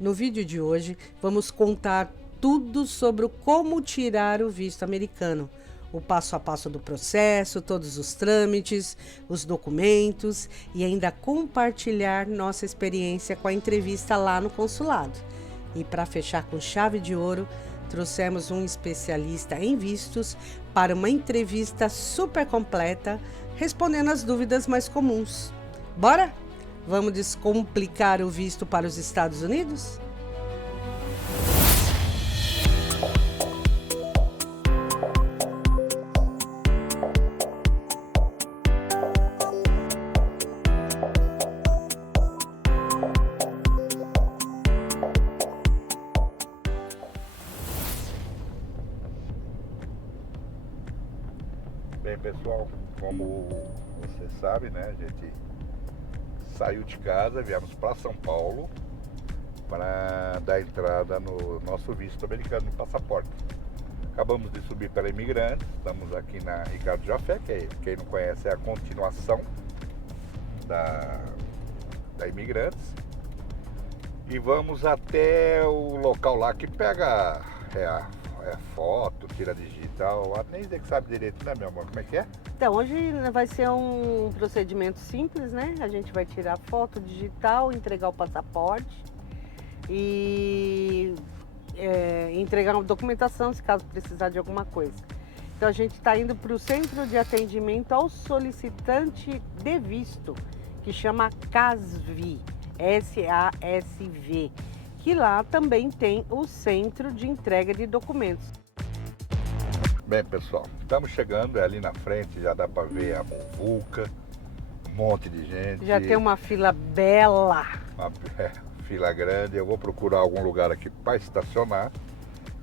No vídeo de hoje, vamos contar tudo sobre como tirar o visto americano, o passo a passo do processo, todos os trâmites, os documentos e ainda compartilhar nossa experiência com a entrevista lá no consulado. E para fechar com chave de ouro, trouxemos um especialista em vistos para uma entrevista super completa, respondendo as dúvidas mais comuns. Bora? Vamos descomplicar o visto para os Estados Unidos? Bem, pessoal, como você sabe, né, a gente saiu de casa, viemos para São Paulo para dar entrada no nosso visto americano no passaporte. Acabamos de subir pela Imigrantes, estamos aqui na Ricardo Jafé, que quem não conhece é a continuação da Imigrantes. E vamos até o local lá que pega foto, tira digital. A Neide que sabe direito, né, meu amor? Como é que é? Então, hoje vai ser um procedimento simples, né? A gente vai tirar foto digital, entregar o passaporte e entregar uma documentação, se caso precisar de alguma coisa. Então, a gente está indo para o Centro de Atendimento ao Solicitante de Visto, que chama CASV, S-A-S-V, que lá também tem o Centro de Entrega de Documentos. Bem, pessoal, estamos chegando, ali na frente, já dá para ver a muvuca, um monte de gente. Já tem uma fila bela. Uma fila grande. Eu vou procurar algum lugar aqui para estacionar.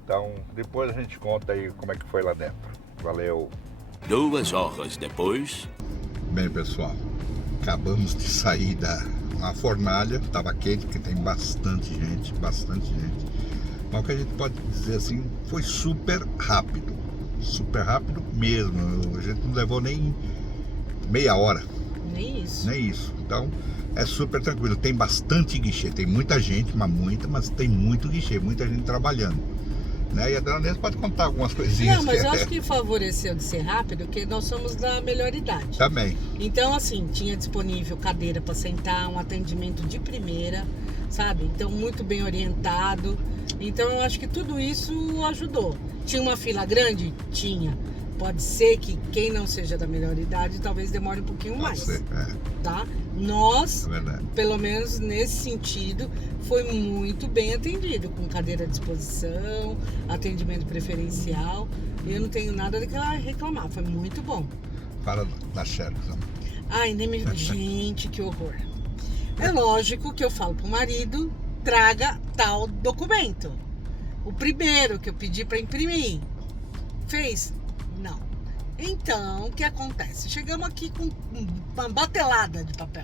Então, depois a gente conta aí como é que foi lá dentro. Valeu! 2 horas depois. Bem, pessoal, acabamos de sair da fornalha. Estava quente, porque tem bastante gente. Mas o que a gente pode dizer assim, foi super rápido mesmo. A gente não levou nem meia hora. Nem isso. Nem isso. Então é super tranquilo. Tem bastante guichê, tem muita gente, mas tem muito guichê, muita gente trabalhando, né? E a dona Inês pode contar algumas coisinhas. Não, mas eu acho que favoreceu de ser rápido, porque nós somos da melhor idade. Também. Então, assim, tinha disponível cadeira para sentar, um atendimento de primeira, sabe? Então, muito bem orientado. Então, eu acho que tudo isso ajudou. Tinha uma fila grande? Tinha. Pode ser que quem não seja da melhor idade talvez demore um pouquinho mais. Tá? Nós, pelo menos nesse sentido, foi muito bem atendido, com cadeira à disposição, atendimento preferencial. Eu não tenho nada de reclamar, foi muito bom. Fala da Xerox. Ai, nem me... Gente, que horror. É lógico que eu falo pro marido, traga tal documento. O primeiro que eu pedi para imprimir. Fez? Não. Então, o que acontece? Chegamos aqui com uma batelada de papel.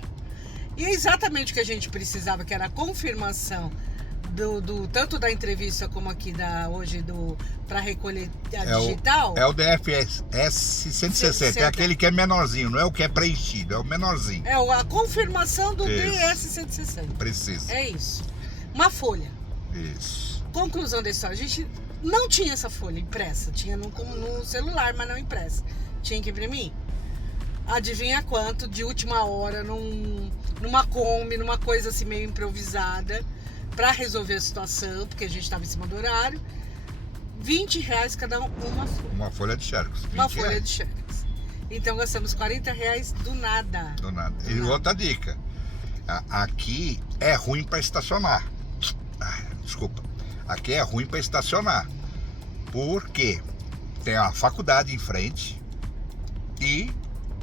E é exatamente o que a gente precisava, que era a confirmação tanto da entrevista como aqui hoje para recolher a digital. É o DFS 160, é aquele que é menorzinho, não é o que é preenchido, é o menorzinho. É a confirmação do DS 160. Precisa. É isso. Uma folha. Isso. Conclusão da história, a gente não tinha essa folha impressa, tinha no celular, mas não impressa. Tinha que imprimir. Adivinha quanto de última hora, numa Kombi, numa coisa assim meio improvisada, para resolver a situação, porque a gente estava em cima do horário. R$20 cada uma folha. Uma folha de Xerox. Uma folha de Xerox. Então gastamos R$40 do nada. Do nada. E outra dica, aqui é ruim para estacionar. Desculpa. Aqui é ruim para estacionar, porque tem a faculdade em frente e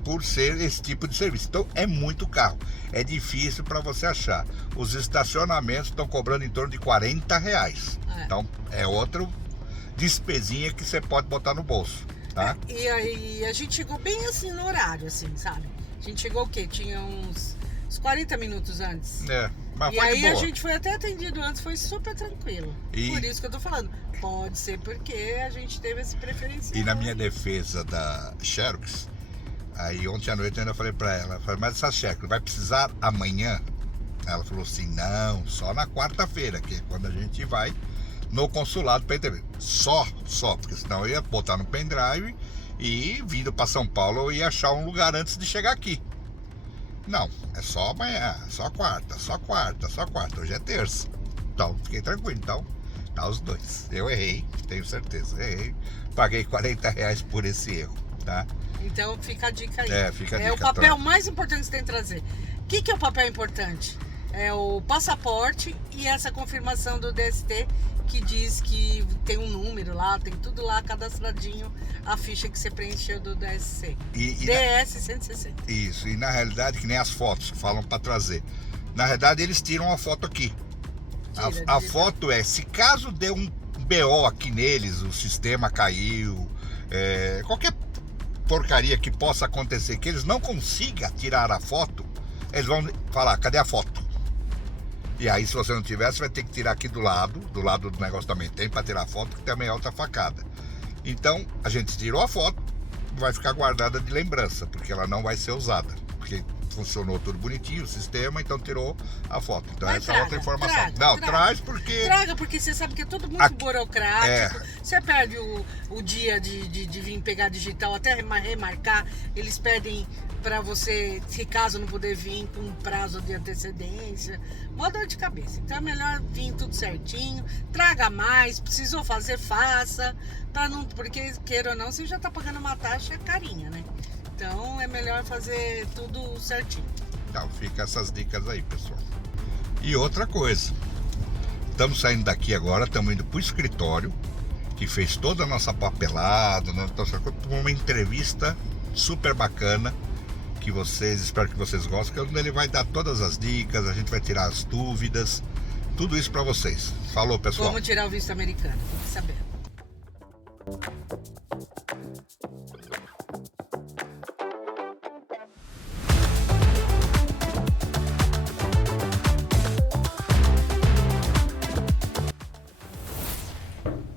por ser esse tipo de serviço. Então é muito carro, é difícil para você achar. Os estacionamentos estão cobrando em torno de R$40. Então é outra despesinha que você pode botar no bolso, tá? E aí a gente chegou bem assim no horário, assim, sabe? A gente chegou o quê? Tinha uns 40 minutos antes. Mas e foi aí de boa. a gente foi até atendido antes, foi super tranquilo. Por isso que eu tô falando. Pode ser porque a gente teve esse preferencial. E na minha defesa da Xerox, aí ontem à noite eu ainda falei pra ela, mas essa Xerox vai precisar amanhã? Ela falou assim, não, só na quarta-feira, que é quando a gente vai no consulado para entrevista. Só, porque senão eu ia botar no pendrive e vindo para São Paulo eu ia achar um lugar antes de chegar aqui. Não, é só amanhã, só quarta. Hoje é terça. Então, fiquei tranquilo. Então, tá os dois. Eu errei, tenho certeza. Errei. Paguei R$40 por esse erro, tá? Então, fica a dica aí. Fica a dica. É o papel mais importante que você tem que trazer. O que é o papel importante? É o passaporte e essa confirmação do DST que diz que tem um número lá, tem tudo lá cadastradinho, a ficha que você preencheu do DSC. DS 160. Isso, e na realidade, que nem as fotos que falam para trazer. Na realidade, eles tiram a foto aqui. A foto é, se caso dê um BO aqui neles, o sistema caiu, qualquer porcaria que possa acontecer, que eles não consigam tirar a foto, eles vão falar, cadê a foto? E aí, se você não tiver, você vai ter que tirar aqui do lado do negócio também tem para tirar foto, que também é outra facada. Então, a gente tirou a foto, vai ficar guardada de lembrança, porque ela não vai ser usada, porque funcionou tudo bonitinho o sistema, então tirou a foto. Então essa é outra informação. Traz porque... Traga, porque você sabe que é tudo muito burocrático. Você perde o dia de vir pegar digital, até remarcar, eles pedem para você, se caso não puder vir, com um prazo de antecedência. Mó dor de cabeça. Então é melhor vir tudo certinho, traga mais, precisou fazer, faça, para não, porque queira ou não, você já tá pagando uma taxa carinha, né? Então é melhor fazer tudo certinho. Então fica essas dicas aí, pessoal. E outra coisa, estamos saindo daqui agora, estamos indo pro escritório, que fez toda a nossa papelada, uma entrevista super bacana, que espero que vocês gostem, onde ele vai dar todas as dicas, a gente vai tirar as dúvidas, tudo isso para vocês. Falou, pessoal. Vamos tirar o visto americano, tem que saber.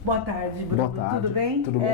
Boa tarde, Bruno. Boa tarde. Tudo bem? Tudo bom?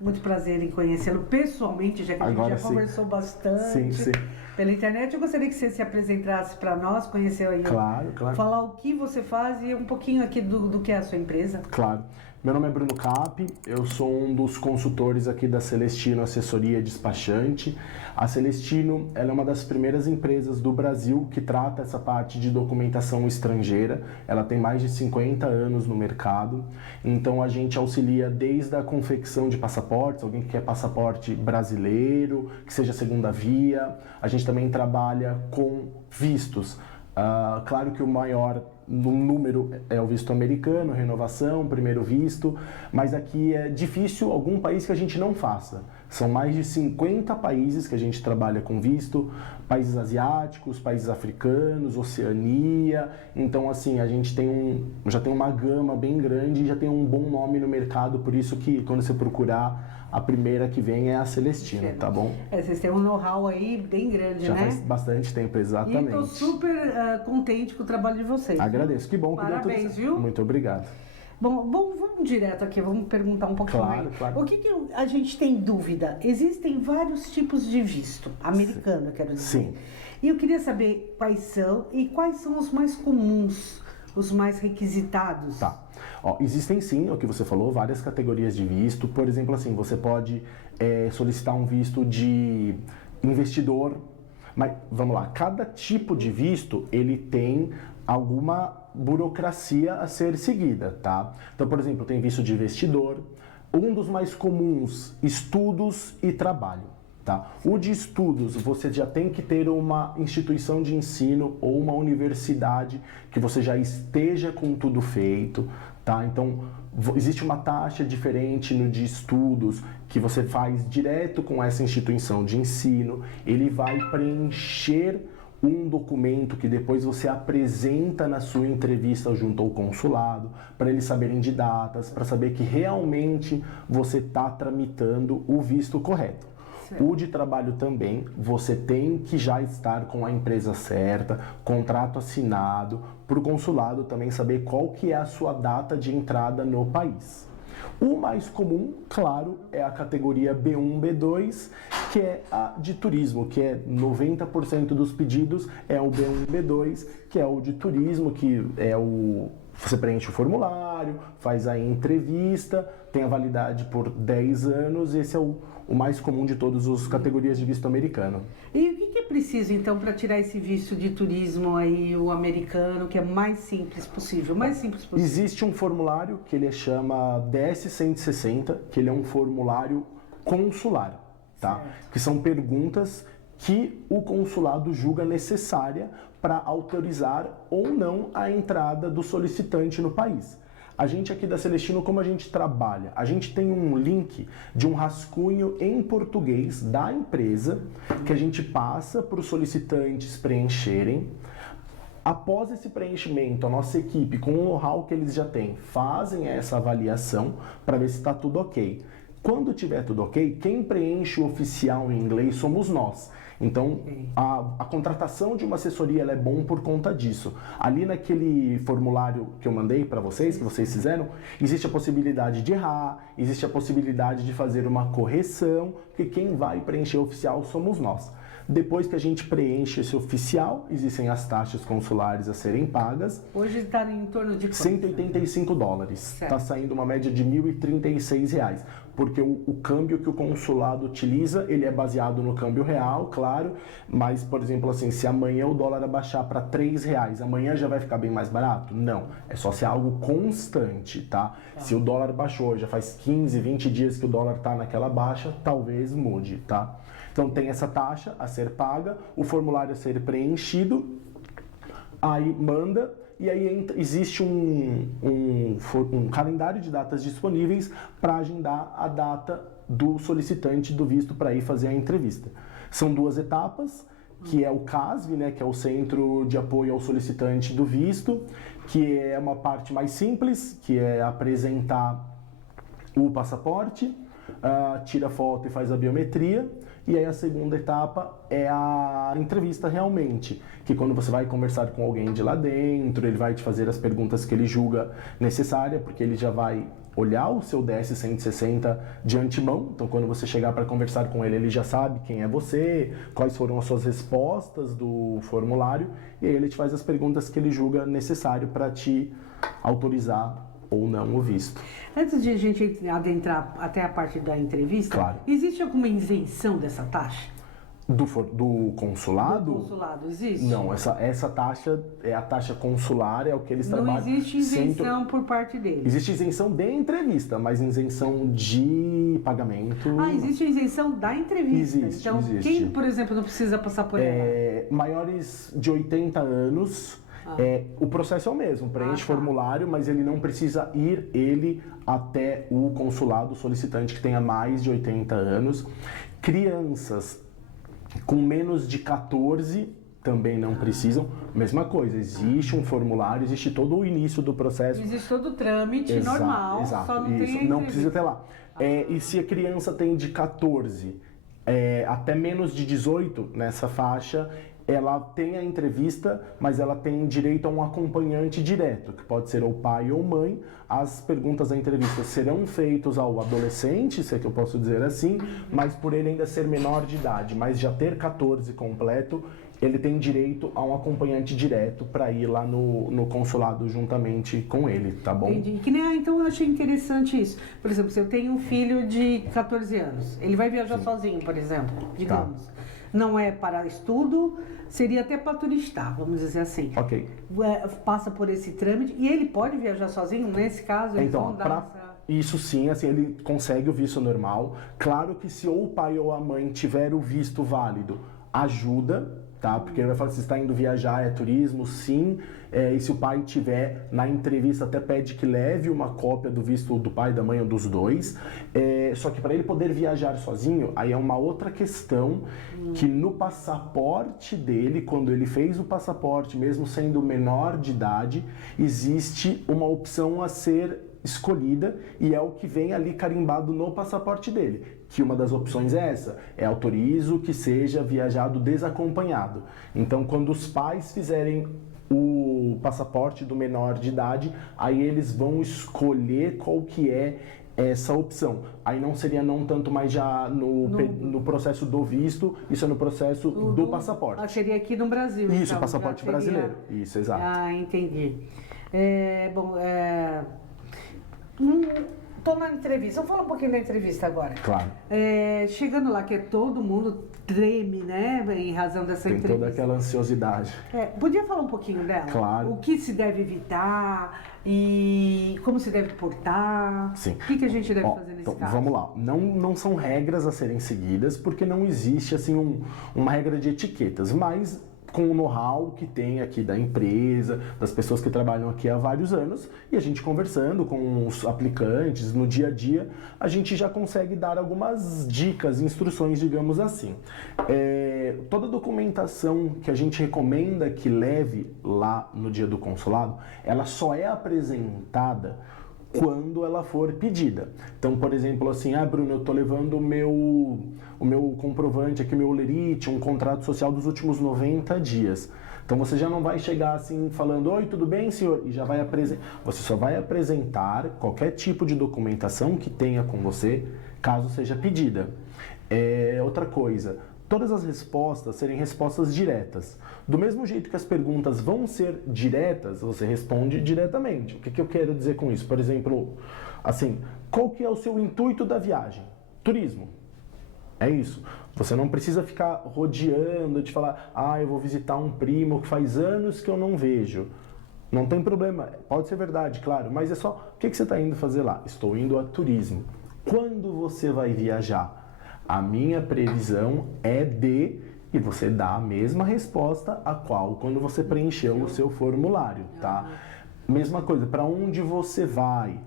Muito prazer em conhecê-lo pessoalmente, já que a gente já conversou bastante pela internet. Eu gostaria que você se apresentasse para nós, conhecer aí, claro. falar o que você faz e um pouquinho aqui do que é a sua empresa. Claro. Meu nome é Bruno Cap, eu sou um dos consultores aqui da Celestino Assessoria Despachante. A Celestino ela é uma das primeiras empresas do Brasil que trata essa parte de documentação estrangeira. Ela tem mais de 50 anos no mercado, então a gente auxilia desde a confecção de passaportes, alguém que quer passaporte brasileiro, que seja segunda via. A gente também trabalha com vistos. Claro que o maior número é o visto americano, renovação, primeiro visto, mas aqui é difícil algum país que a gente não faça. São mais de 50 países que a gente trabalha com visto, países asiáticos, países africanos, Oceania. Então, assim, a gente já tem uma gama bem grande e já tem um bom nome no mercado, por isso que quando você procurar, a primeira que vem é a Celestino, tá bom? Vocês têm um know-how aí bem grande, já né? Já faz bastante tempo, exatamente. E estou super contente com o trabalho de vocês. Agradeço, que bom que deu tudo certo. Parabéns, viu? Muito obrigado. Bom, vamos direto aqui, vamos perguntar um pouquinho mais. Claro. O que a gente tem dúvida? Existem vários tipos de visto, americano, quero dizer. Sim. E eu queria saber quais são e quais são os mais comuns, os mais requisitados. Tá. Existem sim, o que você falou, várias categorias de visto. Por exemplo, assim, você pode solicitar um visto de investidor, mas vamos lá, cada tipo de visto ele tem alguma burocracia a ser seguida, tá? Então, por exemplo, tem visto de investidor, um dos mais comuns, estudos e trabalho. Tá? O de estudos, você já tem que ter uma instituição de ensino ou uma universidade que você já esteja com tudo feito, tá? Então, existe uma taxa diferente no de estudos que você faz direto com essa instituição de ensino, ele vai preencher um documento que depois você apresenta na sua entrevista junto ao consulado, para eles saberem de datas, para saber que realmente você está tramitando o visto correto. O de trabalho também, você tem que já estar com a empresa certa, contrato assinado, para o consulado também saber qual que é a sua data de entrada no país. O mais comum, claro, é a categoria B1, B2, que é a de turismo, que é 90% dos pedidos é o B1, B2, que é o de turismo, que é o... Você preenche o formulário, faz a entrevista, tem a validade por 10 anos, esse é o mais comum de todas as categorias de visto americano. E o que é preciso, então, para tirar esse visto de turismo aí, o americano, que é mais simples possível, Existe um formulário que ele chama DS-160, que ele é um formulário consular, tá? Certo. Que são perguntas que o consulado julga necessária para autorizar ou não a entrada do solicitante no país. A gente aqui da Celestino, como a gente trabalha? A gente tem um link de um rascunho em português da empresa que a gente passa para os solicitantes preencherem. Após esse preenchimento, a nossa equipe, com o know-how que eles já têm, fazem essa avaliação para ver se está tudo ok. Quando tiver tudo ok, quem preenche o oficial em inglês somos nós. Então, a contratação de uma assessoria ela é bom por conta disso. Ali naquele formulário que eu mandei para vocês, que vocês fizeram, existe a possibilidade de errar, existe a possibilidade de fazer uma correção, porque quem vai preencher o oficial somos nós. Depois que a gente preenche esse oficial, existem as taxas consulares a serem pagas. Hoje está em torno de quanto? $185. Está saindo uma média de R$1.036. Porque o câmbio que o consulado utiliza, ele é baseado no câmbio real, claro, mas, por exemplo, assim, se amanhã o dólar abaixar para R$3, amanhã já vai ficar bem mais barato? Não, é só se é algo constante, tá? Se o dólar baixou, já faz 15, 20 dias que o dólar está naquela baixa, talvez mude, tá? Então tem essa taxa a ser paga, o formulário a ser preenchido, aí manda... E aí existe um calendário de datas disponíveis para agendar a data do solicitante do visto para ir fazer a entrevista. São 2 etapas, que é o CASV, né, que é o Centro de Apoio ao Solicitante do Visto, que é uma parte mais simples, que é apresentar o passaporte, tira foto e faz a biometria. E aí a segunda etapa é a entrevista realmente, que quando você vai conversar com alguém de lá dentro, ele vai te fazer as perguntas que ele julga necessária, porque ele já vai olhar o seu DS-160 de antemão. Então quando você chegar para conversar com ele, ele já sabe quem é você, quais foram as suas respostas do formulário, e aí ele te faz as perguntas que ele julga necessário para te autorizar ou não o visto. Antes de a gente adentrar até a parte da entrevista, claro. Existe alguma isenção dessa taxa? Do consulado? Do consulado, existe? Não, essa taxa é a taxa consular, é o que eles trabalham. Não existe isenção por parte deles? Existe isenção de entrevista, mas isenção de pagamento... existe isenção da entrevista. Existe, então, existe. Quem, por exemplo, não precisa passar por ela? Maiores de 80 anos... o processo é o mesmo, preenche formulário, mas ele não precisa ir até o consulado solicitante que tenha mais de 80 anos. Crianças com menos de 14 também não precisam. Mesma coisa, existe um formulário, existe todo o início do processo. Existe todo o trâmite normal, exato, só não isso, tem não precisa ter lá. E se a criança tem de 14 até menos de 18 nessa faixa, ela tem a entrevista, mas ela tem direito a um acompanhante direto, que pode ser ou pai ou mãe. As perguntas da entrevista serão feitas ao adolescente, se é que eu posso dizer assim, mas por ele ainda ser menor de idade, mas já ter 14 completo, ele tem direito a um acompanhante direto para ir lá no consulado juntamente com ele, tá bom? Entendi. Então eu achei interessante isso. Por exemplo, se eu tenho um filho de 14 anos, ele vai viajar sozinho, por exemplo, digamos. Tá. Não é para estudo, seria até para turistar, vamos dizer assim. Ok. Passa por esse trâmite e ele pode viajar sozinho? Nesse caso, eles vão dar Isso sim, assim, ele consegue o visto normal. Claro que se ou o pai ou a mãe tiver o visto válido, ajuda, tá? Porque ele vai falar se está indo viajar, é turismo, sim. E se o pai tiver, na entrevista até pede que leve uma cópia do visto do pai, da mãe ou dos dois. Só que para ele poder viajar sozinho, aí é uma outra questão que no passaporte dele, quando ele fez o passaporte, mesmo sendo menor de idade, existe uma opção a ser escolhida e é o que vem ali carimbado no passaporte dele, que uma das opções é essa, autorizo que seja viajado desacompanhado. Então, quando os pais fizerem o passaporte do menor de idade, aí eles vão escolher qual que é essa opção. Aí não seria não tanto mais já no processo do visto, isso é no processo do passaporte. Seria aqui no Brasil. Isso, então, passaporte brasileiro. Isso, exato. Entendi. Tô na entrevista, vamos falar um pouquinho da entrevista agora. Claro. Chegando lá, que todo mundo treme, né, em razão dessa entrevista. Tem toda aquela ansiosidade. Podia falar um pouquinho dela? Claro. O que se deve evitar e como se deve portar? Sim. O que a gente deve fazer nesse caso? Vamos lá. Não são regras a serem seguidas, porque não existe assim uma regra de etiquetas, mas com o know-how que tem aqui da empresa, das pessoas que trabalham aqui há vários anos, e a gente conversando com os aplicantes no dia a dia, a gente já consegue dar algumas dicas, instruções, digamos assim. Toda a documentação que a gente recomenda que leve lá no dia do consulado, ela só é apresentada quando ela for pedida. Então, por exemplo, assim, Bruno, eu tô levando o meu comprovante aqui, meu olerite, um contrato social dos últimos 90 dias. Então você já não vai chegar assim falando, oi, tudo bem, senhor? E já vai apresentar. Você só vai apresentar qualquer tipo de documentação que tenha com você, caso seja pedida. Outra coisa, todas as respostas serem respostas diretas. Do mesmo jeito que as perguntas vão ser diretas, você responde diretamente. O que eu quero dizer com isso? Por exemplo, assim, qual que é o seu intuito da viagem? Turismo. É isso. Você não precisa ficar rodeando de falar, eu vou visitar um primo que faz anos que eu não vejo. Não tem problema, pode ser verdade, claro, mas é só, o que você está indo fazer lá? Estou indo a turismo. Quando você vai viajar? A minha previsão é de... E você dá a mesma resposta a qual quando você preencheu o seu formulário, tá? Mesma coisa, para onde você vai?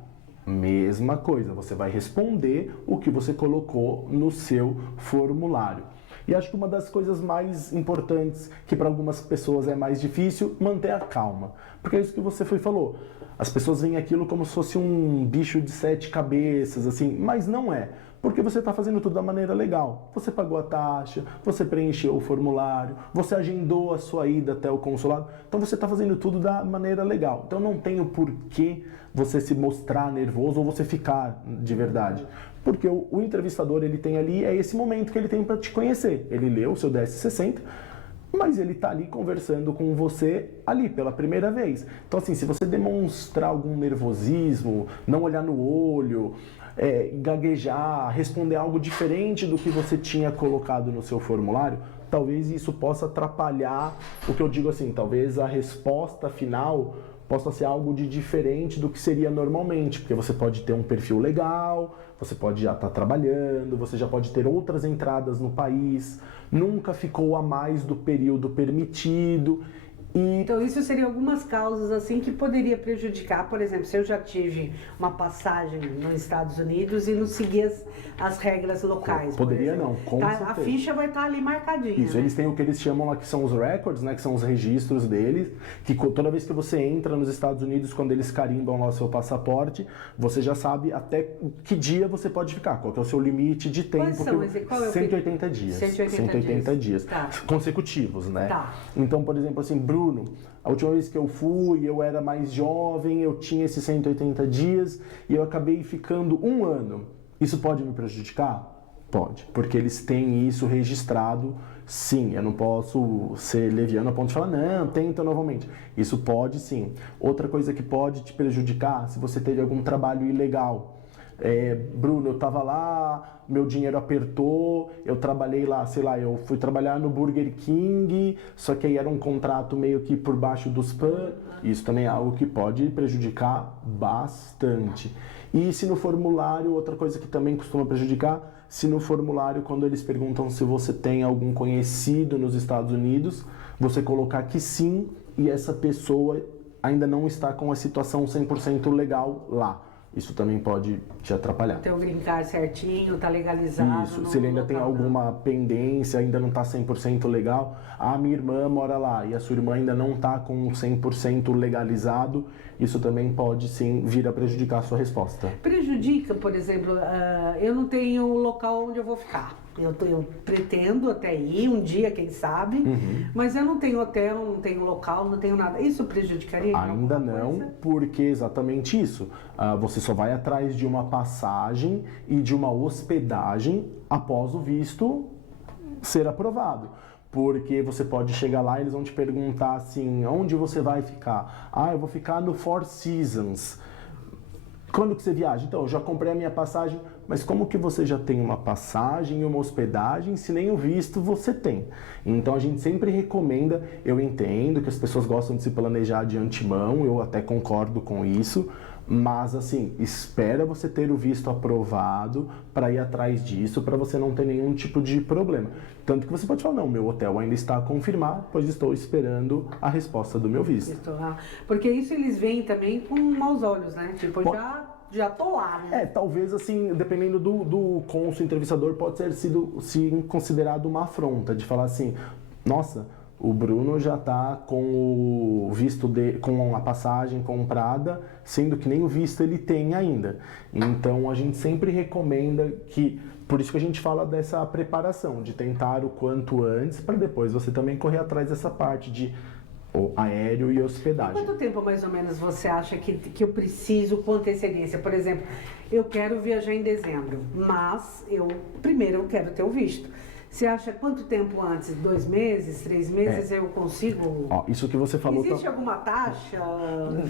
Mesma coisa, você vai responder o que você colocou no seu formulário. E acho que uma das coisas mais importantes, que para algumas pessoas é mais difícil, manter a calma. Porque é isso que você falou. As pessoas veem aquilo como se fosse um bicho de 7 cabeças, assim, mas não é. Porque você está fazendo tudo da maneira legal. Você pagou a taxa, você preencheu o formulário, você agendou a sua ida até o consulado. Então você está fazendo tudo da maneira legal. Então não tem o porquê você se mostrar nervoso ou você ficar de verdade. Porque o entrevistador, ele tem ali, é esse momento que ele tem para te conhecer. Ele leu o seu DS-60, mas ele está ali conversando com você ali pela primeira vez. Então assim, se você demonstrar algum nervosismo, não olhar no olho, gaguejar, responder algo diferente do que você tinha colocado no seu formulário, talvez isso possa atrapalhar o que eu digo assim, talvez a resposta final possa ser algo de diferente do que seria normalmente, porque você pode ter um perfil legal, você pode já estar trabalhando, você já pode ter outras entradas no país, nunca ficou a mais do período permitido. Então isso seria algumas causas assim que poderia prejudicar, por exemplo, se eu já tive uma passagem nos Estados Unidos e não segui as regras locais. Poderia não, com certeza. A ficha vai estar ali marcadinha. Isso, né? Eles têm o que eles chamam lá que são os records, né, que são os registros deles, que toda vez que você entra nos Estados Unidos, quando eles carimbam lá o seu passaporte, você já sabe até que dia você pode ficar, qual que é o seu limite de tempo. Qual é o 180 dias. 180 dias. Tá. Consecutivos, né? Tá. Então, por exemplo, assim, Bruno, a última vez que eu fui, eu era mais jovem, eu tinha esses 180 dias e eu acabei ficando 1 ano. Isso pode me prejudicar? Pode, porque eles têm isso registrado. Sim, eu não posso ser leviano a ponto de falar, não, tenta novamente. Isso pode sim. Outra coisa que pode te prejudicar, se você teve algum trabalho ilegal. Bruno, eu tava lá, meu dinheiro apertou, eu trabalhei lá, sei lá, eu fui trabalhar no Burger King, só que aí era um contrato meio que por baixo dos panos. Isso também é algo que pode prejudicar bastante. E se no formulário, outra coisa que também costuma prejudicar, se no formulário, quando eles perguntam se você tem algum conhecido nos Estados Unidos, você colocar que sim, e essa pessoa ainda não está com a situação 100% legal lá. Isso também pode te atrapalhar. Ter o green card certinho, tá legalizado. Isso, se ele ainda tem alguma pendência, ainda não tá 100% legal. Minha irmã mora lá e a sua irmã ainda não tá com 100% legalizado, isso também pode sim vir a prejudicar a sua resposta. Prejudica, por exemplo, eu não tenho local onde eu vou ficar. Eu pretendo até ir um dia, quem sabe, mas eu não tenho hotel, não tenho local, não tenho nada. Isso prejudicaria? Ainda não, coisa? porque é exatamente isso. Você só vai atrás de uma passagem e de uma hospedagem após o visto ser aprovado. Porque você pode chegar lá e eles vão te perguntar assim, onde você vai ficar? Ah, eu vou ficar no Four Seasons. Quando que você viaja? Então, eu já comprei a minha passagem, mas como que você já tem uma passagem e uma hospedagem se nem o visto você tem? Então, a gente sempre recomenda, eu entendo que as pessoas gostam de se planejar de antemão, eu até concordo com isso, mas assim, espera você ter o visto aprovado para ir atrás disso, para você não ter nenhum tipo de problema. Tanto que você pode falar, não, meu hotel ainda está a confirmar, pois estou esperando a resposta do meu visto. Porque isso eles veem também com maus olhos, né? Tipo, já tô lá, né? Talvez assim, dependendo do cônsul entrevistador, pode ter sido sim, considerado uma afronta, de falar assim, nossa, o Bruno já está com o visto com a passagem comprada, sendo que nem o visto ele tem ainda. Então a gente sempre recomenda que, por isso que a gente fala dessa preparação, de tentar o quanto antes, para depois você também correr atrás dessa parte de aéreo e hospedagem. E quanto tempo mais ou menos você acha que eu preciso com antecedência? Por exemplo, eu quero viajar em dezembro, mas primeiro eu quero ter o visto. Você acha quanto tempo antes? 2 meses, 3 meses eu consigo? Isso que você falou... Existe alguma taxa?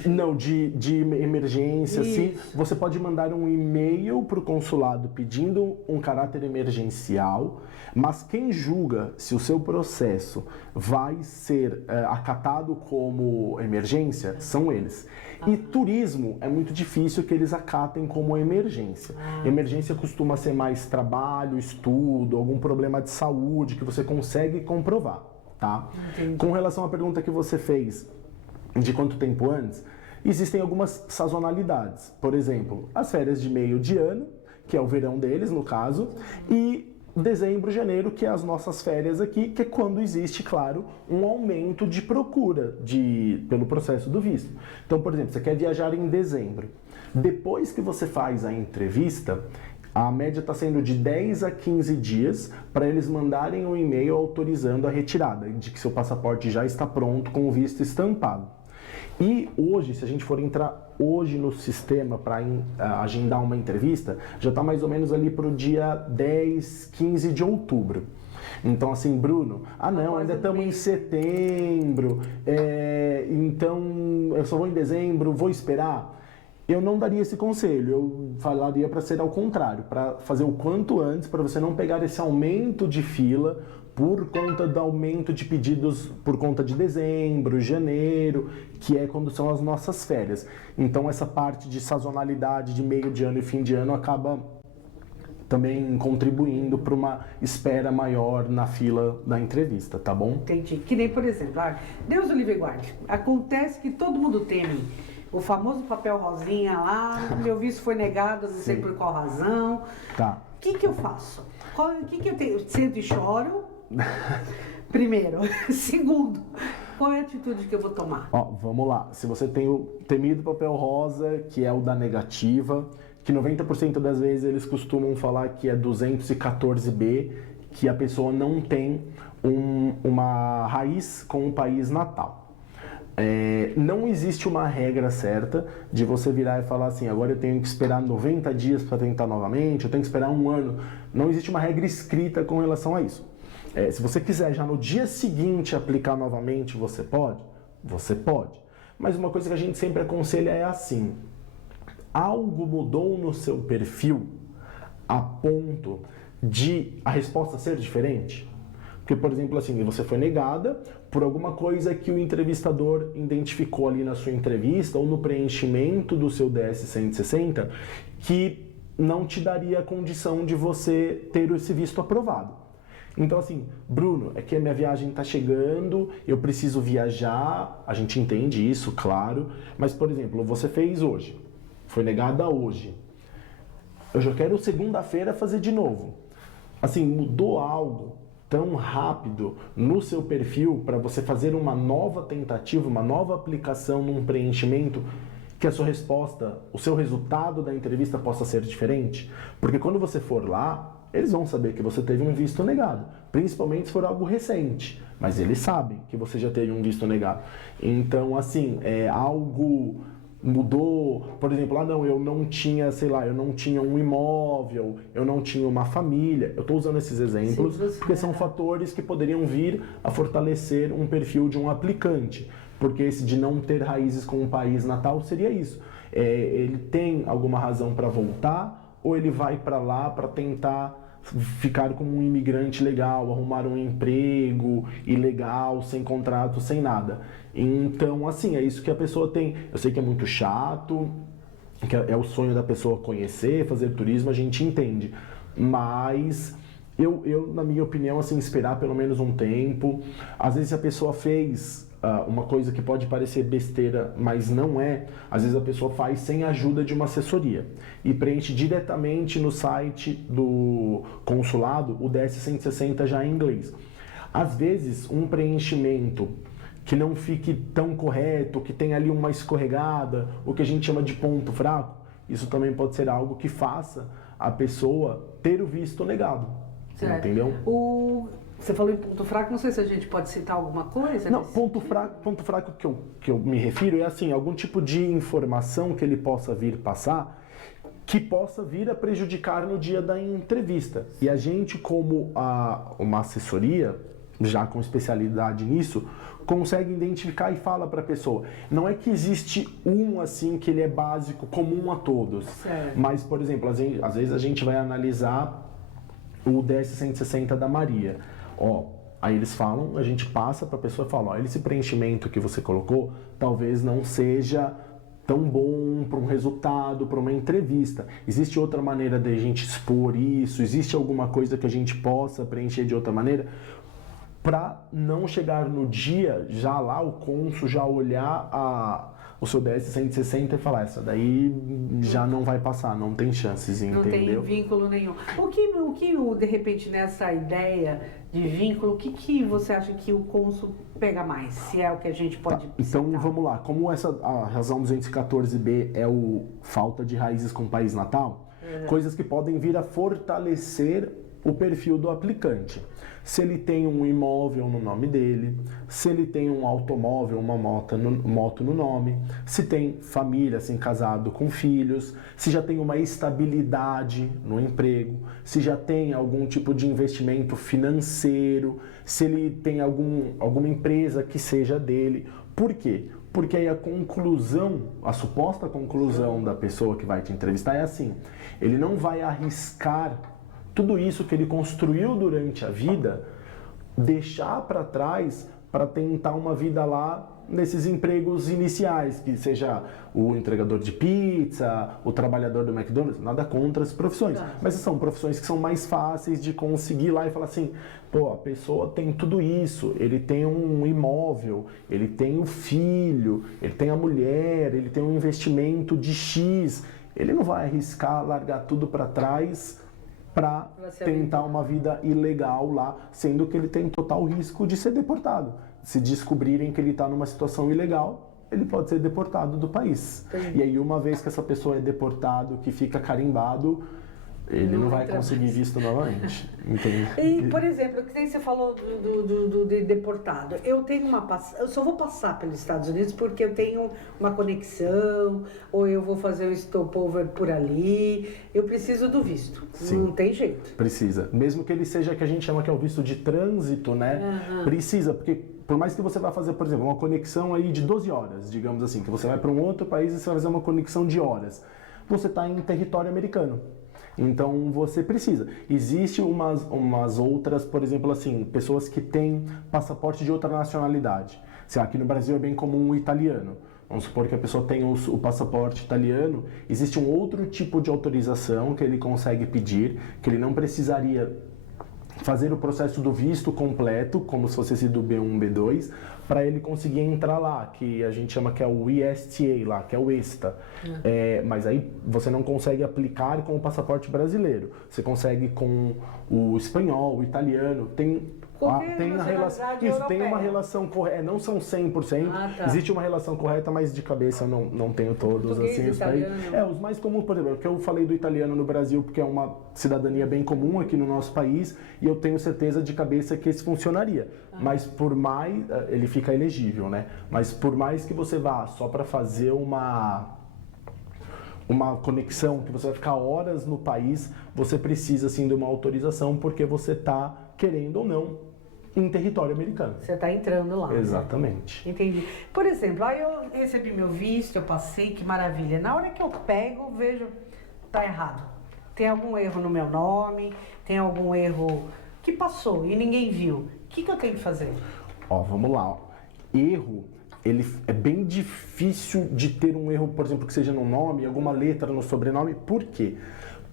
Não, de emergência, sim. Você pode mandar um e-mail para o consulado pedindo um caráter emergencial, mas quem julga se o seu processo vai ser acatado como emergência são eles. E turismo é muito difícil que eles acatem como emergência. Emergência costuma ser mais trabalho, estudo, algum problema de saúde que você consegue comprovar, tá? Entendi. Com relação à pergunta que você fez de quanto tempo antes, existem algumas sazonalidades. Por exemplo, as férias de meio de ano, que é o verão deles, no caso, e dezembro, janeiro, que é as nossas férias aqui, que é quando existe, claro, um aumento de procura pelo processo do visto. Então, por exemplo, você quer viajar em dezembro. Depois que você faz a entrevista, a média está sendo de 10 a 15 dias para eles mandarem um e-mail autorizando a retirada, de que seu passaporte já está pronto com o visto estampado. E hoje, se a gente for entrar hoje no sistema para agendar uma entrevista, já está mais ou menos ali para o dia 10, 15 de outubro. Então assim, Bruno, não, ainda estamos em setembro, então eu só vou em dezembro, vou esperar. Eu não daria esse conselho, eu falaria para ser ao contrário, para fazer o quanto antes, para você não pegar esse aumento de fila por conta do aumento de pedidos por conta de dezembro, janeiro, que é quando são as nossas férias. Então essa parte de sazonalidade de meio de ano e fim de ano acaba também contribuindo para uma espera maior na fila da entrevista, tá bom? Entendi. Que nem, por exemplo, Deus o livre guarde, acontece que todo mundo teme o famoso papel rosinha lá, meu visto foi negado, não sei por qual razão. Tá. O que eu faço? O que eu tenho? Sento e choro? Primeiro. Segundo, qual é a atitude que eu vou tomar? Vamos lá. Se você tem o temido papel rosa, que é o da negativa, que 90% das vezes eles costumam falar que é 214B, que a pessoa não tem uma raiz com o país natal. Não existe uma regra certa de você virar e falar assim, agora eu tenho que esperar 90 dias para tentar novamente, eu tenho que esperar 1 ano. Não existe uma regra escrita com relação a isso. Se você quiser já no dia seguinte aplicar novamente, você pode? Você pode. Mas uma coisa que a gente sempre aconselha é assim, algo mudou no seu perfil a ponto de a resposta ser diferente? Porque, por exemplo, assim, você foi negada por alguma coisa que o entrevistador identificou ali na sua entrevista ou no preenchimento do seu DS-160 que não te daria a condição de você ter esse visto aprovado. Então, assim, Bruno, é que a minha viagem está chegando, eu preciso viajar, a gente entende isso, claro, mas, por exemplo, você fez hoje, foi negada hoje, eu já quero segunda-feira fazer de novo. Assim, mudou algo tão rápido no seu perfil para você fazer uma nova tentativa, uma nova aplicação num preenchimento que a sua resposta, o seu resultado da entrevista possa ser diferente? Porque quando você for lá, eles vão saber que você teve um visto negado, principalmente se for algo recente, mas eles sabem que você já teve um visto negado. Então, assim, algo mudou, por exemplo, não, eu não tinha, sei lá, eu não tinha um imóvel, eu não tinha uma família. Eu estou usando esses exemplos porque são fatores que poderiam vir a fortalecer um perfil de um aplicante, porque esse de não ter raízes com o país natal seria isso. Ele tem alguma razão para voltar ou ele vai para lá para tentar ficar como um imigrante legal, arrumar um emprego ilegal, sem contrato, sem nada. Então, assim, é isso que a pessoa tem. Eu sei que é muito chato, que é o sonho da pessoa conhecer, fazer turismo, a gente entende. Mas eu na minha opinião, assim, esperar pelo menos um tempo. Às vezes a pessoa fez uma coisa que pode parecer besteira, mas não é. Às vezes a pessoa faz sem a ajuda de uma assessoria e preenche diretamente no site do consulado o DS-160 já em inglês. Às vezes um preenchimento que não fique tão correto, que tem ali uma escorregada, o que a gente chama de ponto fraco, isso também pode ser algo que faça a pessoa ter o visto negado. Certo. Entendeu? Você falou em ponto fraco, não sei se a gente pode citar alguma coisa. Não, ponto fraco que eu me refiro é assim, algum tipo de informação que ele possa vir passar, que possa vir a prejudicar no dia da entrevista. E a gente, como uma assessoria, já com especialidade nisso, consegue identificar e fala para a pessoa. Não é que existe assim que ele é básico, comum a todos. Certo. Mas, por exemplo, às vezes a gente vai analisar o DS-160 da Maria. Aí eles falam, a gente passa para a pessoa e fala, esse preenchimento que você colocou talvez não seja tão bom para um resultado, para uma entrevista. Existe outra maneira de a gente expor isso? Existe alguma coisa que a gente possa preencher de outra maneira? Para não chegar no dia, já lá o cônsul já olhar o seu DS-160 e falar, essa daí já não vai passar, não tem chances, entendeu? Não tem vínculo nenhum. O que de repente, nessa ideia de vínculo, o que você acha que o cônsul pega mais, se é o que a gente pode Então, citar? vamos lá. Como a razão 214B é falta de raízes com o país natal, coisas que podem vir a fortalecer o perfil do aplicante. Se ele tem um imóvel no nome dele, se ele tem um automóvel, uma moto no nome, se tem família, assim, casado com filhos, se já tem uma estabilidade no emprego, se já tem algum tipo de investimento financeiro, se ele tem alguma empresa que seja dele. Por quê? Porque aí a suposta conclusão da pessoa que vai te entrevistar é assim, ele não vai arriscar tudo isso que ele construiu durante a vida, deixar para trás para tentar uma vida lá nesses empregos iniciais, que seja o entregador de pizza, o trabalhador do McDonald's, nada contra as profissões, mas são profissões que são mais fáceis de conseguir lá e falar assim, a pessoa tem tudo isso, ele tem um imóvel, ele tem o filho, ele tem a mulher, ele tem um investimento de X, ele não vai arriscar largar tudo para trás para tentar uma vida ilegal lá, sendo que ele tem total risco de ser deportado. Se descobrirem que ele está numa situação ilegal, ele pode ser deportado do país. Sim. E aí, uma vez que essa pessoa é deportado, que fica carimbado, ele não vai conseguir visto novamente. Entende? E, por exemplo, que você falou do deportado. Eu só vou passar pelos Estados Unidos porque eu tenho uma conexão, ou eu vou fazer um stopover por ali. Eu preciso do visto. Sim. Não tem jeito. Precisa. Mesmo que ele seja, que a gente chama que é o visto de trânsito, né? Precisa, porque por mais que você vá fazer, por exemplo, uma conexão aí de 12 horas, digamos assim, que você vai para um outro país e você vai fazer uma conexão de horas, você está em território americano. Então você precisa. Existem umas outras, por exemplo, assim, pessoas que têm passaporte de outra nacionalidade. Aqui no Brasil é bem comum o italiano. Vamos supor que a pessoa tenha o passaporte italiano. Existe um outro tipo de autorização que ele consegue pedir, que ele não precisaria fazer o processo do visto completo, como se fosse do B1, B2, para ele conseguir entrar lá, que a gente chama que é o ESTA lá, que é o ESTA. Mas aí você não consegue aplicar com o passaporte brasileiro. Você consegue com o espanhol, o italiano, tem a relação, isso, tem uma relação correta, não são 100%, existe uma relação correta, mas de cabeça eu não tenho todos, assim, os mais comuns, por exemplo, que eu falei do italiano no Brasil, porque é uma cidadania bem comum aqui no nosso país, e eu tenho certeza de cabeça que esse funcionaria, mas por mais, ele fica elegível, né, mas por mais que você vá só para fazer uma conexão, que você vai ficar horas no país, você precisa, assim, de uma autorização, porque você está, querendo ou não, em território americano. Você está entrando lá. Exatamente. Né? Entendi. Por exemplo, aí eu recebi meu visto, eu passei, que maravilha. Na hora que eu pego, vejo, tá errado. Tem algum erro no meu nome, tem algum erro que passou e ninguém viu. O que eu tenho que fazer? Vamos lá. Erro, ele é bem difícil de ter um erro, por exemplo, que seja no nome, alguma letra no sobrenome. Por quê?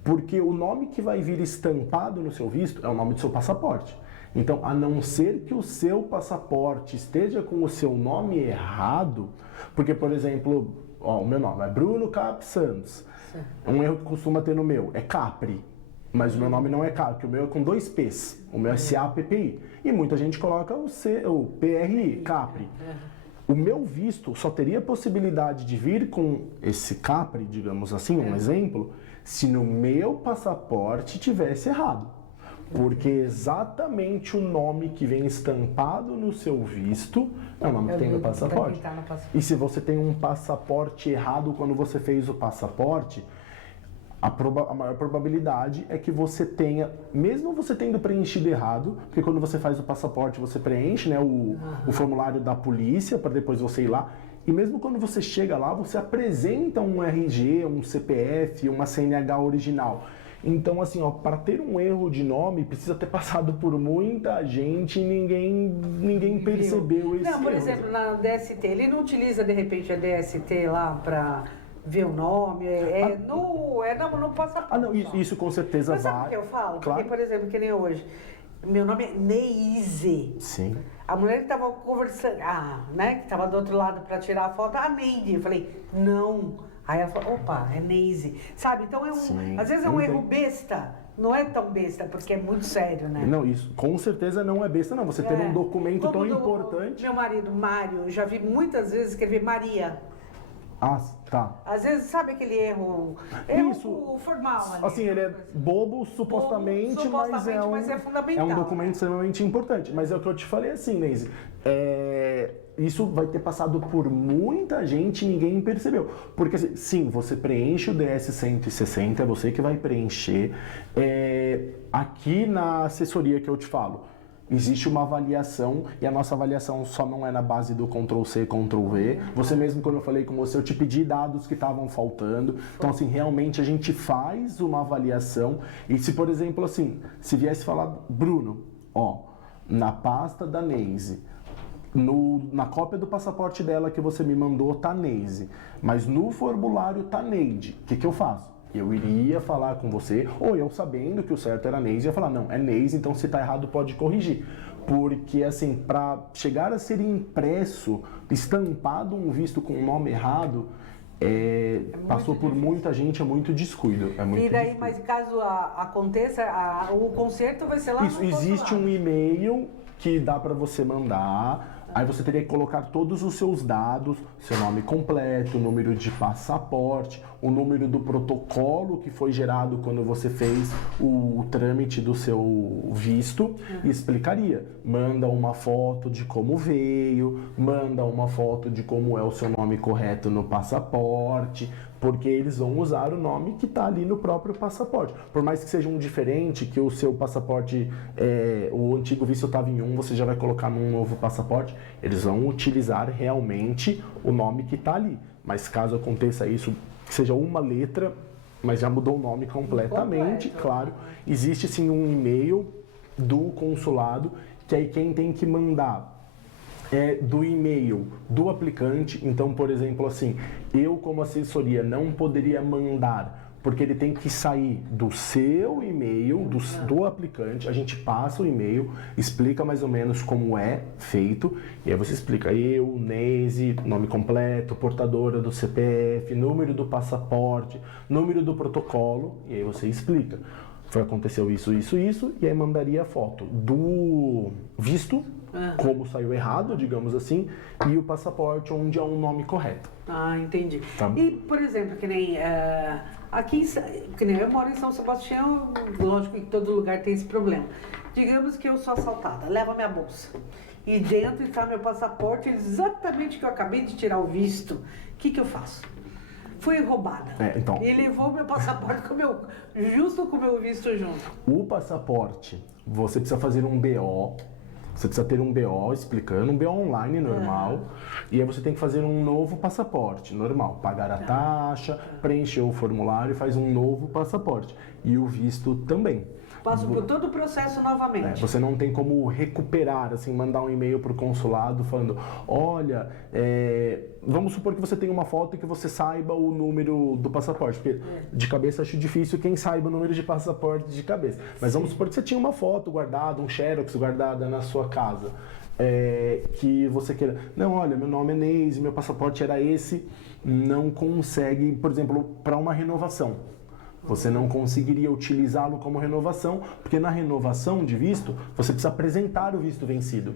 Porque o nome que vai vir estampado no seu visto é o nome do seu passaporte. Então, a não ser que o seu passaporte esteja com o seu nome errado, porque, por exemplo, o meu nome é Bruno Cap Santos. Um erro que costuma ter no meu é Capri, mas o meu nome não é Capri, o meu é com 2 P's, o meu é CAPPI. E muita gente coloca o PRI, Capri. O meu visto só teria possibilidade de vir com esse Capri, digamos assim, um exemplo, se no meu passaporte tivesse errado. Porque exatamente o nome que vem estampado no seu visto é o nome que tem no passaporte. E se você tem um passaporte errado quando você fez o passaporte, a maior probabilidade é que você tenha, mesmo você tendo preenchido errado, porque quando você faz o passaporte você preenche, né, o formulário da polícia para depois você ir lá, e mesmo quando você chega lá você apresenta um RG, um CPF, uma CNH original. Então, assim, para ter um erro de nome, precisa ter passado por muita gente e ninguém percebeu esse erro. Não, por exemplo, na DST, ele não utiliza, de repente, a DST lá para ver o nome, no passaporte. Não, isso com certeza vai. Mas sabe o que eu falo? Claro. Porque, por exemplo, que nem hoje, meu nome é Neise. Sim. A mulher que estava conversando, que estava do outro lado para tirar a foto, a Neide. Eu falei, não. Aí ela falou, opa, é Neise. Sabe? Então às vezes é um erro besta. Não é tão besta, porque é muito sério, né? Não, isso com certeza não é besta, não. Você ter um documento tão importante. Meu marido, Mário, eu já vi muitas vezes escrever Maria. Tá. Às vezes, sabe aquele erro formal ali? Assim, ele é bobo, supostamente, mas é fundamental. É um documento extremamente importante. Mas é o que eu te falei assim, Neise. Isso vai ter passado por muita gente e ninguém percebeu. Porque, assim, sim, você preenche o DS-160, é você que vai preencher. Aqui na assessoria que eu te falo, existe uma avaliação e a nossa avaliação só não é na base do Ctrl+C, Ctrl+V. Você mesmo, quando eu falei com você, eu te pedi dados que estavam faltando. Então, assim, realmente a gente faz uma avaliação. E se, por exemplo, assim, se viesse falar, Bruno, na pasta da Neise, na cópia do passaporte dela que você me mandou tá Neise, mas no formulário tá Neide, o que eu faço? Eu iria falar com você, ou eu sabendo que o certo era Neise, ia falar, não, é Neise, então se tá errado pode corrigir. Porque, assim, para chegar a ser impresso, estampado um visto com o nome errado, passou por muita gente, é muito descuido. E daí, mas caso aconteça, o conserto vai ser lá no consulado. Existe um e-mail que dá para você mandar. Aí você teria que colocar todos os seus dados, seu nome completo, o número de passaporte, o número do protocolo que foi gerado quando você fez o trâmite do seu visto e explicaria. Manda uma foto de como veio, manda uma foto de como é o seu nome correto no passaporte, porque eles vão usar o nome que está ali no próprio passaporte. Por mais que seja um diferente, que o seu passaporte, o antigo visto estava em você já vai colocar num novo passaporte, eles vão utilizar realmente o nome que está ali. Mas caso aconteça isso, que seja uma letra, mas já mudou o nome completamente, claro, existe sim um e-mail do consulado, que aí quem tem que mandar do e-mail do aplicante. Então, por exemplo, assim, eu como assessoria não poderia mandar porque ele tem que sair do seu e-mail, do aplicante, a gente passa o e-mail, explica mais ou menos como é feito, e aí você explica eu, Neise, nome completo, portadora do CPF, número do passaporte, número do protocolo, e aí você explica. Aconteceu isso, e aí mandaria a foto do visto, como saiu errado, digamos assim, e o passaporte onde é um nome correto. Ah, entendi. Tá. E, por exemplo, que nem aqui, que nem eu moro em São Sebastião, lógico que todo lugar tem esse problema. Digamos que eu sou assaltada, leva minha bolsa. E dentro está meu passaporte, exatamente que eu acabei de tirar o visto. O que eu faço? Fui roubada. Então, e levou meu passaporte justo com o meu visto junto. O passaporte, você precisa fazer um BO. Você precisa ter um BO explicando, um BO online normal, e aí você tem que fazer um novo passaporte normal, pagar a taxa, preencher o formulário e faz um novo passaporte. E o visto também. Passo por todo o processo novamente. Você não tem como recuperar, assim, mandar um e-mail para o consulado falando, olha, vamos supor que você tem uma foto e que você saiba o número do passaporte, porque de cabeça acho difícil quem saiba o número de passaporte de cabeça. Mas vamos supor que você tinha uma foto guardada, um xerox guardada na sua casa, que você queira, não, olha, meu nome é Neise, meu passaporte era esse, não consegue, por exemplo, para uma renovação. Você não conseguiria utilizá-lo como renovação, porque na renovação de visto, você precisa apresentar o visto vencido.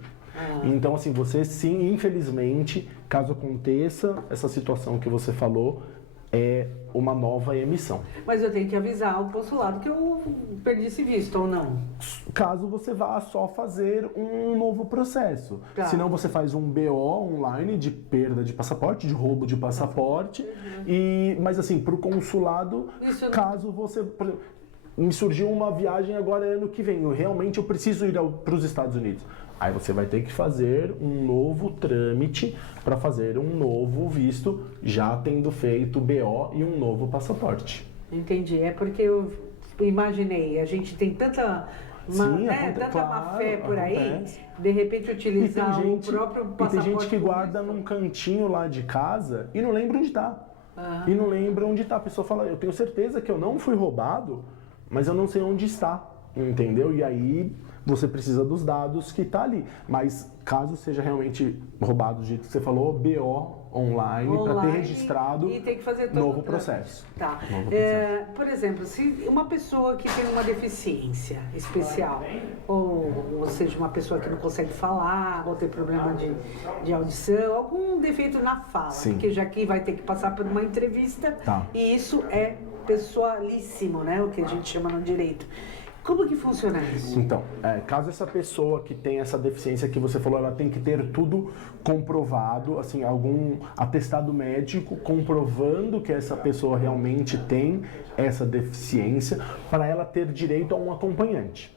Então, assim, você sim, infelizmente, caso aconteça essa situação que você falou, é uma nova emissão. Mas eu tenho que avisar o consulado que eu perdi esse visto ou não? Caso você vá só fazer um novo processo. Tá. Senão você faz um BO online de perda de passaporte, de roubo de passaporte. Mas assim, para o consulado, caso você... Por exemplo, me surgiu uma viagem agora ano que vem, realmente eu preciso ir para os Estados Unidos. Aí você vai ter que fazer um novo trâmite para fazer um novo visto, já tendo feito o BO e um novo passaporte. Entendi. É porque eu imaginei, a gente tem tanta claro, má fé por acontece. aí, de repente utilizar o próprio passaporte. E tem gente que guarda num cantinho lá de casa e não lembra onde está. E não lembra onde está. A pessoa fala, eu tenho certeza que eu não fui roubado, mas eu não sei onde está, entendeu? E aí você precisa dos dados que está ali. Mas caso seja realmente roubado do jeito que você falou, BO online para ter registrado e tem que fazer todo novo processo. Tá. Novo processo. Por exemplo, se uma pessoa que tem uma deficiência especial, ou seja, uma pessoa que não consegue falar, ou tem problema de audição, algum defeito na fala, Sim. que já que vai ter que passar por uma entrevista, e isso é pessoalíssimo, né? O que a gente chama no direito. Como que funciona isso? Então, caso essa pessoa que tem essa deficiência que você falou, ela tem que ter tudo comprovado, assim, algum atestado médico comprovando que essa pessoa realmente tem essa deficiência, para ela ter direito a um acompanhante,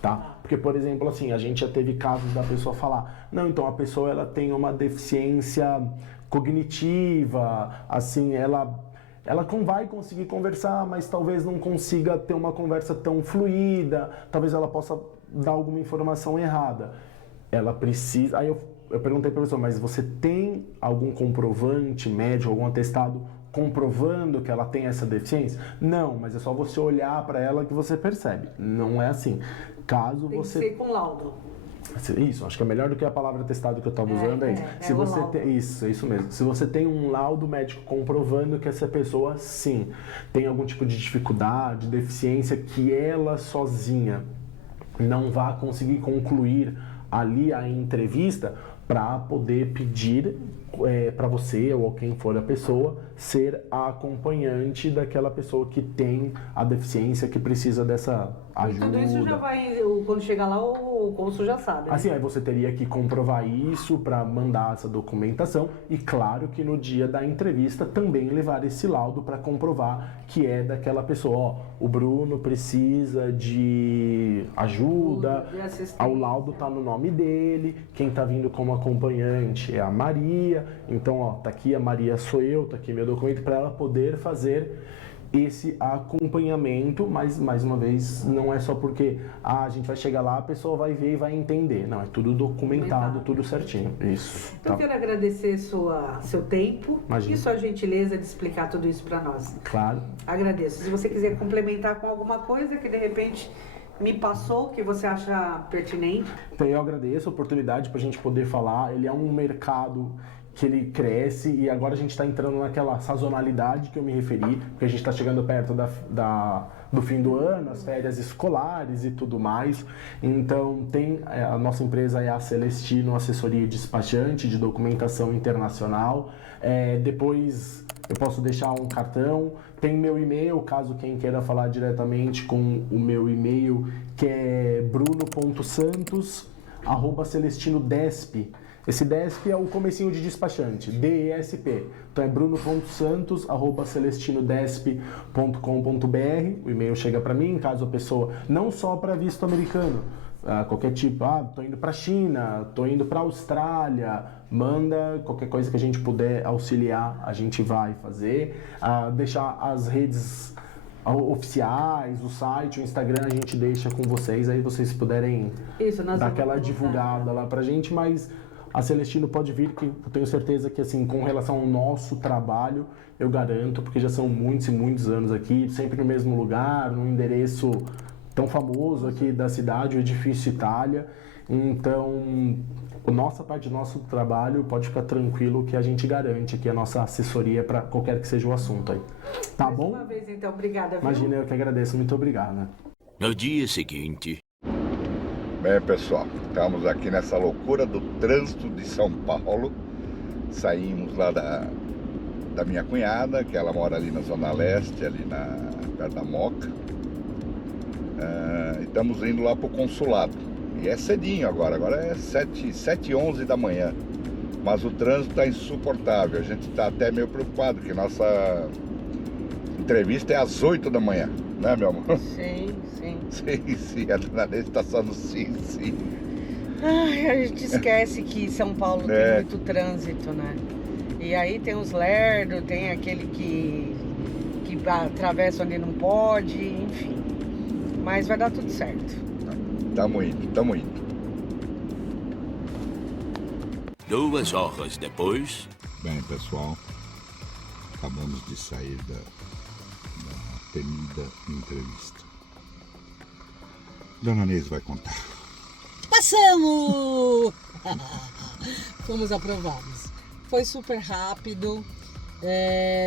tá? Porque, por exemplo, assim, a gente já teve casos da pessoa falar, não, então a pessoa ela tem uma deficiência cognitiva, assim, ela vai conseguir conversar, mas talvez não consiga ter uma conversa tão fluida, talvez ela possa dar alguma informação errada. Ela precisa... Aí eu perguntei para a pessoa, mas você tem algum comprovante médico, algum atestado comprovando que ela tem essa deficiência? Não, mas é só você olhar para ela que você percebe. Não é assim. Caso tem você... que ser com laudo. Isso, acho que é melhor do que a palavra atestado que eu estava usando, é isso. Se você tem, isso, é isso mesmo. Se você tem um laudo médico comprovando que essa pessoa, sim, tem algum tipo de dificuldade, deficiência, que ela sozinha não vai conseguir concluir ali a entrevista, para poder pedir para você ou quem for a pessoa ser a acompanhante daquela pessoa que tem a deficiência, que precisa dessa ajuda. Tudo isso já vai, quando chegar lá, o cônsul já sabe. Né? Assim, aí você teria que comprovar isso para mandar essa documentação e claro que no dia da entrevista também levar esse laudo para comprovar que é daquela pessoa. Ó, o Bruno precisa de ajuda, o laudo tá no nome dele, quem tá vindo como acompanhante é a Maria, então ó, tá aqui a Maria sou eu, tá aqui meu documento, para ela poder fazer esse acompanhamento, mas mais uma vez não é só porque a gente vai chegar lá, a pessoa vai ver e vai entender. Não, é tudo documentado, tudo certinho. Isso. Então, eu quero agradecer seu tempo. Imagina. E sua gentileza de explicar tudo isso para nós. Claro. Agradeço. Se você quiser complementar com alguma coisa que de repente me passou, que você acha pertinente. Então, eu agradeço a oportunidade para a gente poder falar. Ele é um mercado que ele cresce e agora a gente está entrando naquela sazonalidade que eu me referi, porque a gente está chegando perto do fim do ano, as férias escolares e tudo mais. Então, a nossa empresa é a Celestino Assessoria e Despachante de Documentação Internacional. Depois eu posso deixar um cartão. Tem meu e-mail, caso quem queira falar diretamente com o meu e-mail, que é bruno.santos@celestinodesp. Esse DESP é o comecinho de despachante, DESP. Então é bruno.santos@celestinodesp.com.br. O e-mail chega para mim, caso a pessoa, não só para visto americano, qualquer tipo, tô indo para a China, tô indo para a Austrália, manda qualquer coisa que a gente puder auxiliar, a gente vai fazer. Deixar as redes oficiais, o site, o Instagram, a gente deixa com vocês, aí vocês puderem dar aquela divulgada lá pra gente, mas a Celestino pode vir, que eu tenho certeza que, assim, com relação ao nosso trabalho, eu garanto, porque já são muitos e muitos anos aqui, sempre no mesmo lugar, num endereço tão famoso aqui da cidade, o Edifício Itália. Então, a nossa parte do nosso trabalho, pode ficar tranquilo que a gente garante aqui a nossa assessoria para qualquer que seja o assunto aí. Tá Mais bom? uma vez, então, obrigada. Imagina, eu que agradeço. Muito obrigado. No dia seguinte. Bem, pessoal, estamos aqui nessa loucura do trânsito de São Paulo. Saímos lá da minha cunhada, que ela mora ali na Zona Leste, ali perto da Moca. E estamos indo lá para o consulado. E é cedinho agora é 7h11 da manhã. Mas o trânsito está insuportável. A gente está até meio preocupado, que nossa entrevista é às 8 da manhã, né, meu amor? Sim. Sim, a adrenalina está só no sim. Ai, a gente esquece que São Paulo tem muito trânsito, né? E aí tem os lerdos, tem aquele que atravessa onde não pode, enfim. Mas vai dar tudo certo. Tamo indo. 2 horas depois. Bem, pessoal, acabamos de sair da temida entrevista. Dona Neise vai contar. Passamos! Fomos aprovados. Foi super rápido.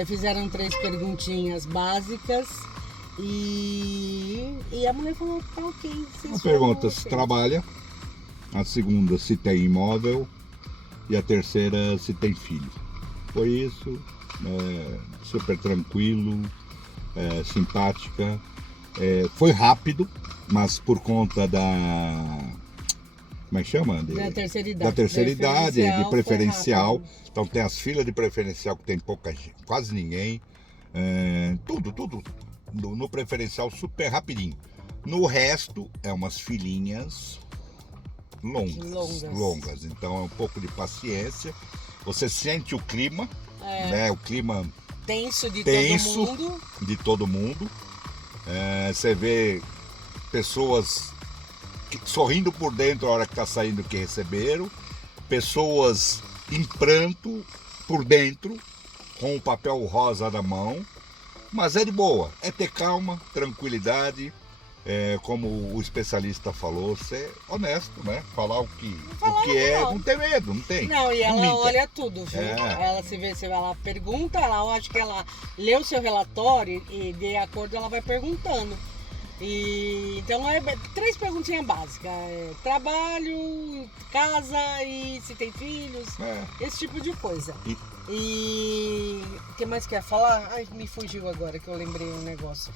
Fizeram 3 perguntinhas básicas. E a mulher falou, tá ok. A pergunta se trabalha. A segunda, se tem imóvel. E a terceira, se tem filho. Foi isso. Super tranquilo. Simpática. Foi rápido. Mas por conta como é que chama? Da terceira idade. Da terceira idade, de preferencial. Então tem as filas de preferencial que tem pouca gente, quase ninguém. Tudo. No preferencial super rapidinho. No resto, umas filinhas longas. Então é um pouco de paciência. Você sente o clima, né? O clima tenso de todo mundo. Você vê pessoas sorrindo por dentro a hora que está saindo que receberam, pessoas em pranto por dentro, com o papel rosa na mão, mas é de boa, é ter calma, tranquilidade, como o especialista falou, ser honesto, né? Falar o que não tem medo, não tem. Não, e ela olha tudo, viu? Ela se ela pergunta, eu acho que ela lê o seu relatório e de acordo ela vai perguntando. Então 3 perguntinhas básicas, trabalho, casa e se tem filhos, esse tipo de coisa. E o que mais quer falar? Ai, me fugiu agora que eu lembrei um negócio.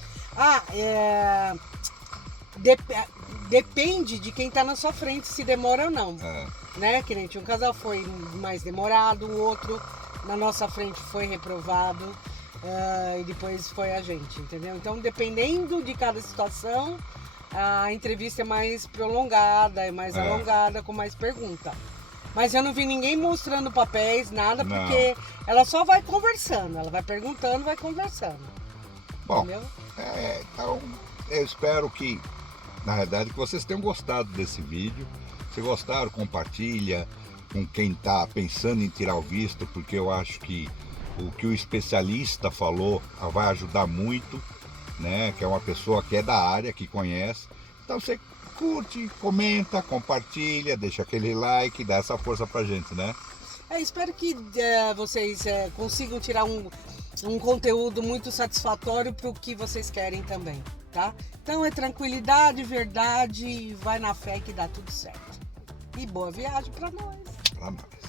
Depende de quem tá na sua frente se demora ou não, né? Que nem tinha um casal foi mais demorado, o outro na nossa frente foi reprovado. E depois foi a gente, entendeu? Então, dependendo de cada situação, a entrevista é mais prolongada, é mais alongada, com mais pergunta. Mas eu não vi ninguém mostrando papéis, nada, porque ela só vai conversando, ela vai perguntando, vai conversando. Bom, entendeu? então eu espero que, na verdade, que vocês tenham gostado desse vídeo. Se gostaram, compartilha com quem está pensando em tirar o visto, porque eu acho que o que o especialista falou vai ajudar muito, né? Que é uma pessoa que é da área, que conhece. Então você curte, comenta, compartilha, deixa aquele like, dá essa força pra gente, né? Espero que vocês consigam tirar um conteúdo muito satisfatório para o que vocês querem também, tá? Então é tranquilidade, verdade, vai na fé que dá tudo certo. E boa viagem para nós. Pra nós.